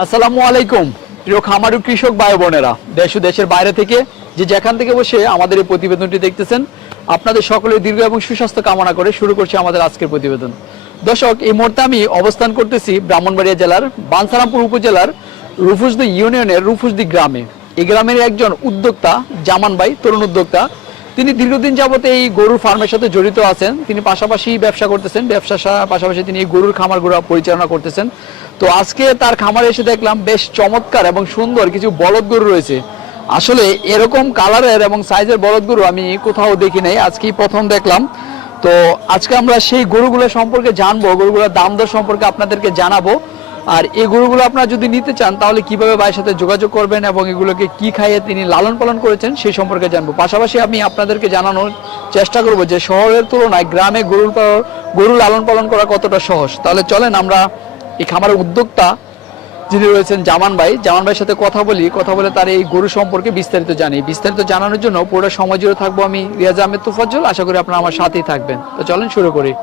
আসসালামু আলাইকুম প্রিয় খামারু কৃষক ভাই বোনেরা, দেশ ও দেশের বাইরে থেকে যে যেখান থেকে বসে আমাদের এই প্রতিবেদনটি দেখতেছেন, আপনাদের সকলের দীর্ঘ এবং সুস্বাস্থ্য কামনা করে শুরু করছি আমাদের আজকের প্রতিবেদন। দর্শক, এই মুহূর্তে আমি অবস্থান করতেছি ব্রাহ্মণবাড়িয়া জেলার বাঞ্ছারামপুর উপজেলার রুফুসদি ইউনিয়নের রুফুসদি গ্রামে। এই গ্রামের একজন উদ্যোক্তা জামান ভাই, তরুণ উদ্যোক্তা। তিনি দীর্ঘদিন যাবত এই গরুর ফার্মের সাথে জড়িত আছেন। তিনি পাশাপাশি ব্যবসা করতেছেন, ব্যবসার পাশাপাশি তিনি এই গরুর খামারগুলো পরিচালনা করতেছেন। তো আজকে তার খামারে এসে দেখলাম বেশ চমৎকার এবং সুন্দর কিছু বলদ গরু রয়েছে। আসলে এরকম কালারের এবং সাইজের বলদ গরু আমি কোথাও দেখি নাই, আজকেই প্রথম দেখলাম। তো আজকে আমরা সেই গরুগুলো সম্পর্কে জানবো, গরুগুলোর দাম দর সম্পর্কে আপনাদেরকে জানাবো। আর এই গরুগুলো আপনারা যদি নিতে চান তাহলে কিভাবে ভাইয়ের সাথে যোগাযোগ করবেন এবং এগুলোকে কি খাইয়ে তিনি লালন পালন করেছেন সেই সম্পর্কে জানবো। পাশাপাশি আমি আপনাদেরকে জানানোর চেষ্টা করব যে শহরের তুলনায় গ্রামে গরু লালন পালন করা কতটা সহজ। তাহলে চলেন আমরা এই খামারের উদ্যোক্তা যিনি রয়েছেন জামান ভাইয়ের সাথে কথা বলে তার এই গরু সম্পর্কে বিস্তারিত জানি। বিস্তারিত জানানোর জন্য পুরো সময় জুড়ে থাকবো আমি রিয়াজ আহমেদ তুফাজ্জল। আশা করি আপনারা আমার সাথেই থাকবেন। তো চলেন শুরু করি।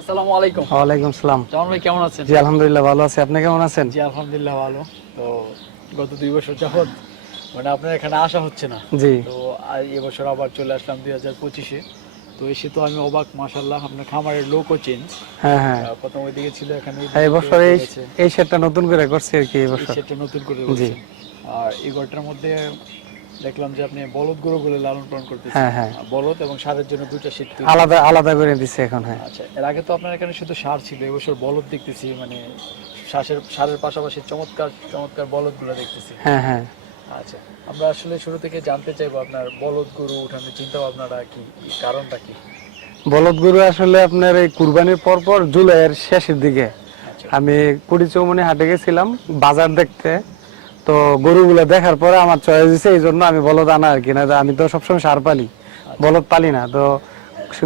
আসসালামু আলাইকুম। ওয়ালাইকুম সালাম। জামান ভাই কেমন আছেন? জি আলহামদুলিল্লাহ ভালো আছি, আপনি কেমন আছেন? জি আলহামদুলিল্লাহ ভালো। তো গত 2 বছর যাবত আপনার এখানে আসা হচ্ছে না। জি। তো এবছর আবার চলে আসলাম 2025-এ। তো এসে তো আমি অবাক, মাশাআল্লাহ আপনার খামারের লোকও চেঞ্জ। হ্যাঁ প্রথম ওইদিকে ছিল, এখানে এই বছর এই সেটটা নতুন করে করছি আর কি। এই বছর সেটটা নতুন করে করছেন। আর এই ঘরটার মধ্যে দেখলাম যে আপনি বলদ গরুগুলো লালন পালন করতেছেন। হ্যাঁ। বলদ এবং ষাঁড়ের জন্য দুটো সেট আলাদা আলাদা করে দিচ্ছে এখন। হ্যাঁ আচ্ছা, এর আগে তো আপনার এখানে শুধু ষাঁড় ছিল, এবছর বলদ দেখতেছি, ষাঁড়ের পাশাপাশি চমৎকার বলদগুলো দেখতেছি। হ্যাঁ। আচ্ছা, আমরা আসলে শুরু থেকে জানতে চাইবো আপনার বলদ গরু ওঠানোর চিন্তা ভাবনাটা কি, কারণটা কি? বলদ গরু আসলে আপনার এই কুরবানির পর জুলাইয়ের শেষের দিকে আমি কুড়িচৌমনি হাটে গেছিলাম বাজার দেখতে। তো গরুগুলো দেখার পরে আমার চয়েস দিছে, এই জন্য আমি বলদ আনা আর কি। না আমি তো সবসময় ষাঁড় পালি, বলদ পালি না। তো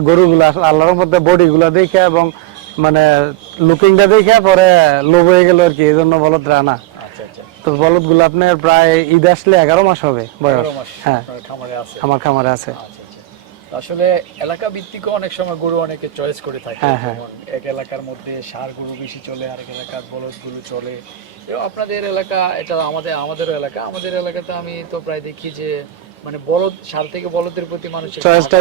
গরুগুলো আল্লাহর মধ্যে বডি গুলা দেখে এবং মানে লুকিংটা দেখে পরে লোভ হয়ে গেল আর কি, এই জন্য বলদ আনা। তো বলদ গুলো আপনার প্রায় ঈদ আসলে 11 মাস হবে বয়স। হ্যাঁ আমার খামারে আছে। আসলে এলাকা ভিত্তিক অনেক সময় গরু অনেকে চয়েস করে থাকে। যেমন এক এলাকার মধ্যে ষাঁড় গরু বেশি চলে, আরেক এলাকার বলদ গরু চলে। আপনাদের এলাকা, এটা আমাদেরও এলাকা। আমাদের এলাকাতে আমি তো প্রায় দেখি যে মানে বলদ, ষাঁড় থেকে বলদের প্রতি মানুষের চয়েসটা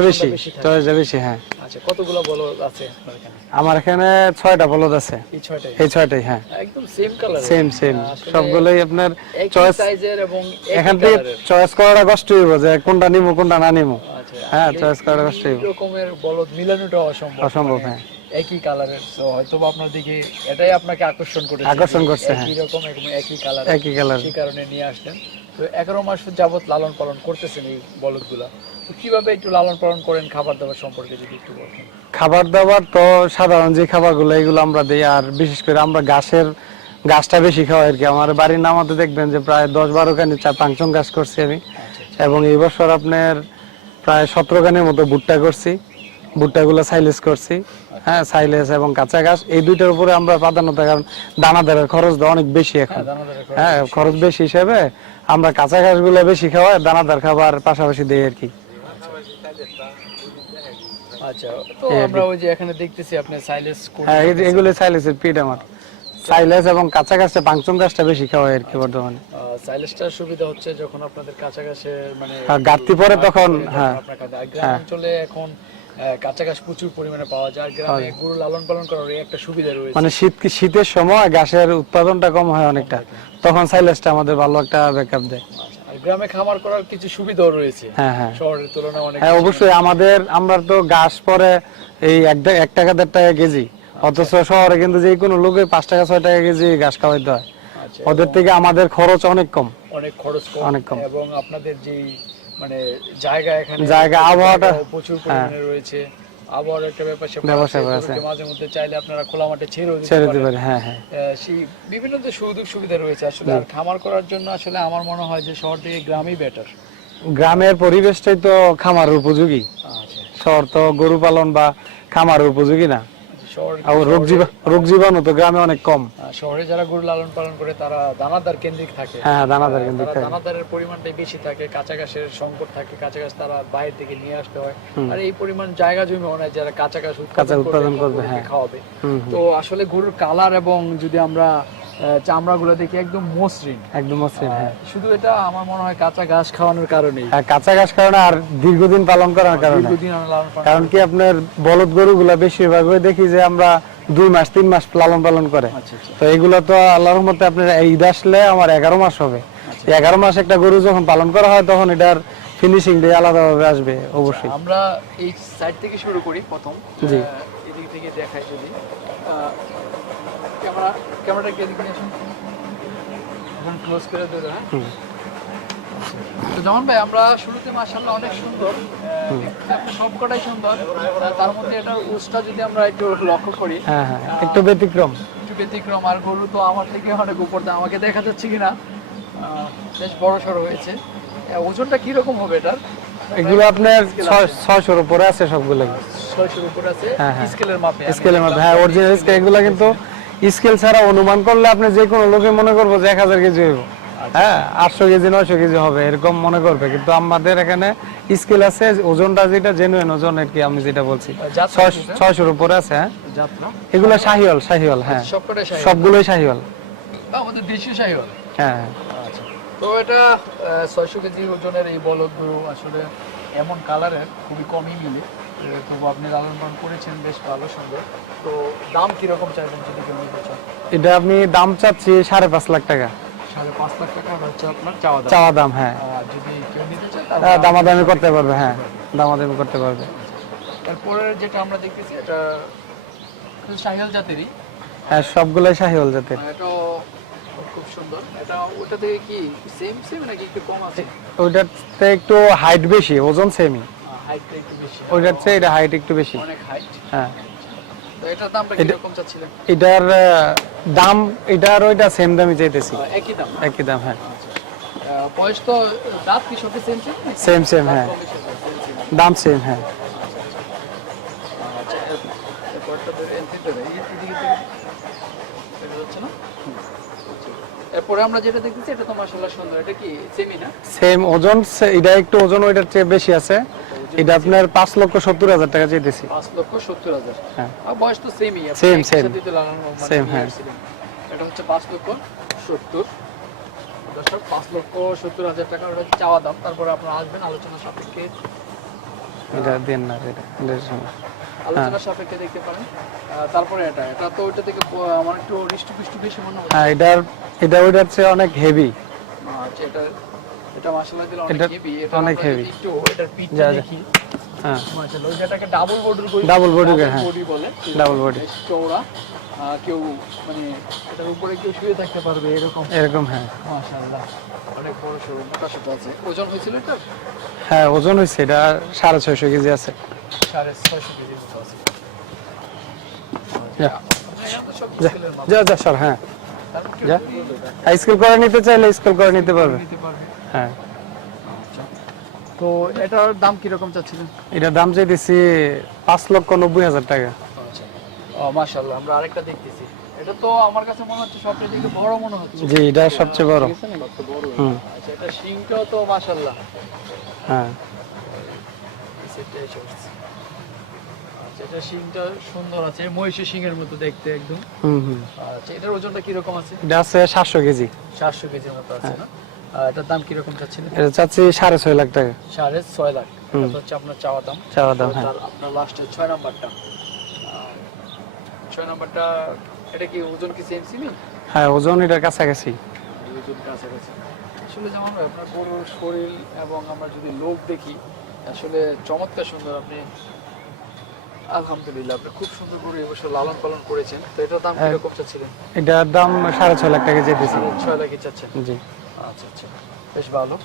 বেশি। হ্যাঁ। আচ্ছা, কতগুলো বলদ আছে আপনার এখানে? আমার এখানে 6টা বলদ আছে। এই 6টাই। হ্যাঁ একদম সেম কালার, সেম সবগুলোই আপনার চয়েস সাইজের এবং এখান থেকে চয়েস করাটা কষ্ট হইব যে কোনটা নিব কোনটা না নিব। হ্যাঁ, চয়েস করাটা কষ্ট হইব। এই রকমের বলদ মিলানোটা অসম্ভব। হ্যাঁ, একই কালারের। তো হয়তো আপনার দিকে এটাই আপনাকে আকর্ষণ করছে। হ্যাঁ, একই কালার সেই কারণে নিয়ে আসলেন। তো 11 মাস যাবত লালন পালন করতেছেন এই বলদগুলা। তো কিভাবে একটু লালন পালন করেন, খাবার দাবার সম্পর্কে যদি একটু বলেন। খাবার দাবার তো সাধারণ যে খাবারগুলো এগুলো আমরা দিই, আর বিশেষ করে আমরা ঘাসটা বেশি খাওয়াই আর কি। আমার বাড়ির নামাতে দেখবেন যে প্রায় 10-12 খানি পাংচং ঘাস করছি আমি। এবং এই বছর আপনার প্রায় 17 খানির মতো ভুট্টা করছি। ভুট্টাগুলো সাইলেজ করছি। হ্যাঁ, সাইলেজ এবং কাঁচা ঘাস, এই দুইটার উপরে আমরা প্রাধান্য দেই, কারণ দানাদারের খরচ অনেক বেশি এখন। হ্যাঁ, খরচ বেশি হিসেবে আমরা কাঁচা ঘাসগুলো বেশি খাওয়াই, দানাদার খাবার পাশাপাশি দেই আর কি। আচ্ছা, তো আমরা ওই যে এখানে দেখতেছি আপনি সাইলেজ কোড। হ্যাঁ, এগুলো সাইলেজের পিড আমার। সাইলেজ এবং কাঁচা ঘাসটা পাংচং ঘাসটা বেশি খাওয়াই আর কি বর্তমানে। সাইলেজটার সুবিধা হচ্ছে যখন আপনাদের কাঁচা ঘাসের মানে ঘাটতি পড়ে তখন। হ্যাঁ, গ্রাম অঞ্চলে এখন কাঁচা ঘাস প্রচুর পরিমাণে পাওয়া যায়। গ্রামে গরু লালন পালন করার একটা সুবিধা রয়েছে, মানে শীতের সময় ঘাসের উৎপাদনটা কম হয় অনেকটা, তখন সাইলেজটা আমাদের ভালো একটা ব্যাকআপ দেয়। গ্রামে খামার করার কিছু সুবিধাও রয়েছে শহরের তুলনায় অনেক। হ্যাঁ, অবশ্যই। আমরা তো ঘাস পরে এই 1 টাকা 1.5 টাকা কেজি, অথচ শহরে কিন্তু যে কোনো লোকে 5 টাকা 6 টাকা কেজি ঘাস খাওয়াইতে হয়। ওদের থেকে আমাদের খরচ অনেক কম। এবং আপনাদের যে মানে জায়গা এখানে জায়গা, আবহাওয়াটা প্রচুর পরিমাণে রয়েছে, আবহাওয়ার একটা ব্যাপার স্যাপার ব্যবসা আছে, আছে। গরুকে মাঝে মধ্যে চাইলে আপনারা খোলা মাঠে ছেড়েও দিতে ছেড়ে পারেন। দিতে পারে, হ্যাঁ হ্যাঁ। সেই বিভিন্ন যে সুযোগ সুবিধা রয়েছে আসলে। আর খামার করার জন্য আসলে আমার মনে হয় যে শহর থেকে গ্রামই বেটার। গ্রামের পরিবেশটাই তো খামারের উপযোগী, আচ্ছা, শহর তো গরু পালন বা খামারের উপযোগী না। শহর আর রোগ জীবাণু তো গ্রামে অনেক কম। শহরে যারা গরু লালন পালন করে তারা দানাদার কেন্দ্রিক থাকে। হ্যাঁ, দানাদার কেন্দ্রিক তারা থাকে। দানাদারের পরিমাণটাই বেশি থাকে, কাঁচা ঘাসের সংকট থাকে, কাঁচা ঘাস তারা বাইরে থেকে নিয়ে আসতে হয়। আর এই পরিমাণ জায়গা জমি হয় না যারা কাঁচা ঘাস উৎপাদন করবে, হ্যাঁ, খাওয়াবে। তো আসলে গরুর কালার এবং যদি আমরা চামড়াগুলো দেখি একদম মসৃণ, একদম মসৃণ, হ্যাঁ। শুধু এটা আমার মনে হয় কাঁচা ঘাস খাওয়ানোর কারণেই, হ্যাঁ, কাঁচা ঘাস কারণে আর দীর্ঘদিন পালন করার কারণে। দীর্ঘদিন আমরা লালন পালন কারণ কি আপনার বলদ গরুগুলা বেশিরভাগ দেখি যে আমরা 2 মাস 3 মাস লালন পালন করে। আচ্ছা আচ্ছা। তো এগুলো তো আল্লাহর রহমতে আপনার ঈদ আসলে আমার 11 মাস হবে। 11 মাস একটা গরু যখন পালন করা হয় তখন এটার ফিনিশিং দিয়ে আলাদাভাবে আসবে অবশ্যই। আমরা এই সাইড থেকে শুরু করি প্রথম। জি। এদিক থেকে দেখাই যদি ক্যামেরাটা এদিকে নিয়ে আসুন, এখন ক্লোজ করে দেবো। হ্যাঁ, তো যেমন ভাই আমরা শুরুতে মাশাআল্লাহ অনেক সুন্দর, সবকটাই সুন্দর, তার মধ্যে এটার উসটা যদি আমরা একটু লক্ষ্য করি, হ্যাঁ হ্যাঁ, একটু ব্যতিক্রম। একটু ব্যতিক্রম। আর গরু তো আমার থেকে অনেক উপর, আমাকে দেখা যাচ্ছে কিনা, বেশ বড় সড়ো হয়েছে। ওজনটা কিরকম হবে এটার? এগুলো আপনার 600-র উপরে আছে সবগুলো। 600-র উপরে আছে হ্যাঁ, হ্যাঁ। স্কেলের মাপে। স্কেলের মধ্যে, হ্যাঁ, অরিজিনাল স্কেল। এগুলো কিন্তু স্কেল ছাড়া অনুমান করলে আপনি যে কোনো লোকে মনে করবো যে 1000 কেজি হইব, হ্যাঁ, 800 কেজি 900 কেজি হবে এরকম মনে করবে। কিন্তু আমাদের এখানে স্কেল আছে, ওজনটা যেটা জেনুইন ওজন আর কি, আমি যেটা বলছি 600-র উপরে আছে। হ্যাঁ, যাত্রা এগুলো শাহিওয়াল, হ্যাঁ, সবকটাই শাহিওয়াল, সবগুলোই শাহিওয়াল। আমাদের দেশীয় শাহিওয়াল। হ্যাঁ, আচ্ছা, তো এটা 600 কেজি ওজনের এই বলদ গরু আসলে এমন কালারের খুবই কমই মিলে। তবু আপনি লালন পালন করেছেন, বেশ ভালো সুন্দর। তো দাম কিরকম চাইবেন যদি কেউ নিতে চান? এটা আপনি দাম চাচ্ছি 5.5 লাখ টাকা। 5.5 লাখ টাকা হচ্ছে আপনার চাওয়া চাওয়া দাম, হ্যাঁ। আর যদি কেউ নিতে চায় দামাদামি করতে পারবে, হ্যাঁ, দামাদামি করতে পারবে। তারপরে যেটা আমরা দেখতেছি এটা শাহিওয়াল জাতেরই। হ্যাঁ, সবগুলোই শাহিওয়াল জাতের। এটাও খুব সুন্দর। এটা ওটা থেকে কি সেম নাকি একটু কম আছে? ওইটাতে একটু হাইট বেশি, ওজন সেমই। হাইটটা একটু বেশি, ওইটার চেয়ে এটা হাইট একটু বেশি। অনেক হাইট। হ্যাঁ, তো এটার দামটা কিরকম চাচ্ছিলেন? এটার দাম, এটার ওইটা সেম দামই চাইতেছি। একই দাম? একই দাম, হ্যাঁ। বয়স তো দাঁত কি সবই সেম, হ্যাঁ, দাম সেম, হ্যাঁ। এরপরে আমরা যেটা দেখতেছি এটা তো মাশাআল্লাহ সুন্দর। এটা কি সেমই না? সেম ওজন, এটা একটু ওজন ওইটার চেয়ে বেশি আছে। এটা আপনার 5,70,000 টাকা চাইতেছি। 5,70,000। হ্যাঁ, আর বয়স তো সেমই, সেম সেম, হ্যাঁ। এটা হচ্ছে 5,70,000। দর্শক 5,70,000 টাকা ওটা চাওয়া দাম। তারপরে আপনারা আসবেন আলোচনা সাপেক্ষে, এটা দেন না, এটা আলোচনা সাপেক্ষে দেখতে পারেন। তারপরে এটা তো ওইটা থেকে আমার একটু হৃষ্টপুষ্ট বেশি মনে হয়। হ্যাঁ, এটা ওইটার চেয়ে অনেক হেভি। আচ্ছা, এটা মাশাআল্লাহ দিলে অনেক এটা হেভি। এটা অনেক আমরা heavy। যদি একটু এটার পিঠটা দেখি, হ্যাঁ, মাশাআল্লাহ ওইটাকে ডাবল বডির বডি, Double body, হ্যাঁ। বডি বলে, Double body। বেশ চওড়া। কেউ মানে এটার উপরে কেউ শুয়ে থাকতে পারবে এরকম, হ্যাঁ। মাশাআল্লাহ অনেক বড় সরু মোটা সোটা আছে। ওজন হয়েছিল এটা? হ্যাঁ, ওজন হয়েছে এটা 650 কেজি আছে। 650 কেজির মতো আছে। যা সব যা স্কেলের মাপ। যা সর, হ্যাঁ, তারপর কেউ যা। বলবে এটা স্কেল করে নিতে চাইলে স্কেল করে নিতে পারবে, নিতে পারবে। হ্যাঁ। আচ্ছা, তো এটার দাম কিরকম চাচ্ছিলেন? এটার দাম চাইতেছি 5,90,000 টাকা। আচ্ছা, ও মাশাআল্লাহ। আমরা আরেকটা দেখতেছি, এটা তো আমার কাছে মনে হচ্ছে সবচেয়ে থেকে বড় মনে হচ্ছে। জি, এটা সবচেয়ে বড়। ঠিক আছে না? কত বড়। হুম। আচ্ছা, এটা শিংটাও তো মাশাআল্লাহ। হ্যাঁ, সেটাই চলছে। আচ্ছা, এটা শিংটা সুন্দর আছে, মহিষের শিংয়ের মতো দেখতে একদম। হুম। আচ্ছা, এটার ওজনটা কিরকম আছে? এটা আছে 700 কেজি। 700 কেজির মতো আছে না? এটার দাম কিরকম চাচ্ছিলেন? এটা চাচ্ছি 6.5 লাখ টাকা। 6.5 লাখ। এটা তো হচ্ছে আপনার চাওয়া দাম। চাওয়া দাম, হ্যাঁ। আপনার লাস্টে 6 নাম্বারটা, 6 নাম্বারটা এটা কি ওজন কি সেম সিমি? হ্যাঁ, ওজন এটার কাছাকাছি। ওজন কাছাকাছি। আসলে যেমন আপনার গরুর শরীর এবং আমরা যদি লোক দেখি, আসলে চমৎকার সুন্দর। আপনি আলহামদুলিল্লাহ আপনি খুব সুন্দর গরু এবছর লালন পালন করেছেন। তো এটার দাম কিরকম চাচ্ছিলেন? এটার দাম 6.5 লাখ টাকা চাইতেছি। 6 লাখই চাচ্ছেন? জি। আচ্ছা আচ্ছা। বেশ ভালো।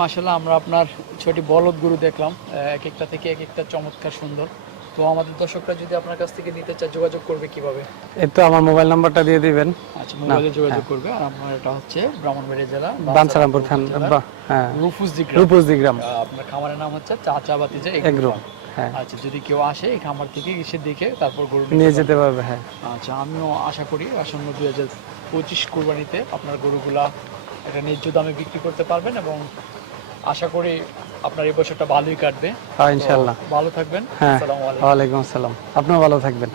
মাশাআল্লাহ আমরা আপনার ছয়টি বলদ গরু দেখলাম, এক একটা থেকে এক একটা চমৎকার সুন্দর। তো আমাদের দর্শকরা যদি আপনার কাছ থেকে নিতে চায় যোগাযোগ করবে কিভাবে? এই তো আমার মোবাইল নাম্বারটা দিয়ে দিবেন। আচ্ছা, মোবাইলে যোগাযোগ করবে। আর আপনার এটা হচ্ছে ব্রাহ্মণবাড়িয়া জেলা বাঞ্ছারামপুর থান, হ্যাঁ, রুফুজদি গ্রাম। আপনার খামারের নাম হচ্ছে চাচা বাতিজা এগ্রো। হ্যাঁ, আচ্ছা, যদি কেউ আসে এই খামার থেকে এসে দেখে তারপর গরু নিয়ে যেতে পারবে। হ্যাঁ, আচ্ছা, আমিও আশা করি আসন্ন 2025 কুরবানিতে আপনার গরুগুলা একটা ন্যায্য দামে বিক্রি করতে পারবেন এবং আশা করি আপনার এই বছরটা ভালোই কাটবে। হ্যাঁ, ইনশাআল্লাহ। ভালো থাকবেন। হ্যাঁ, আসসালামু আলাইকুম। ওয়ালাইকুম আসসালাম। আপনিও ভালো থাকবেন।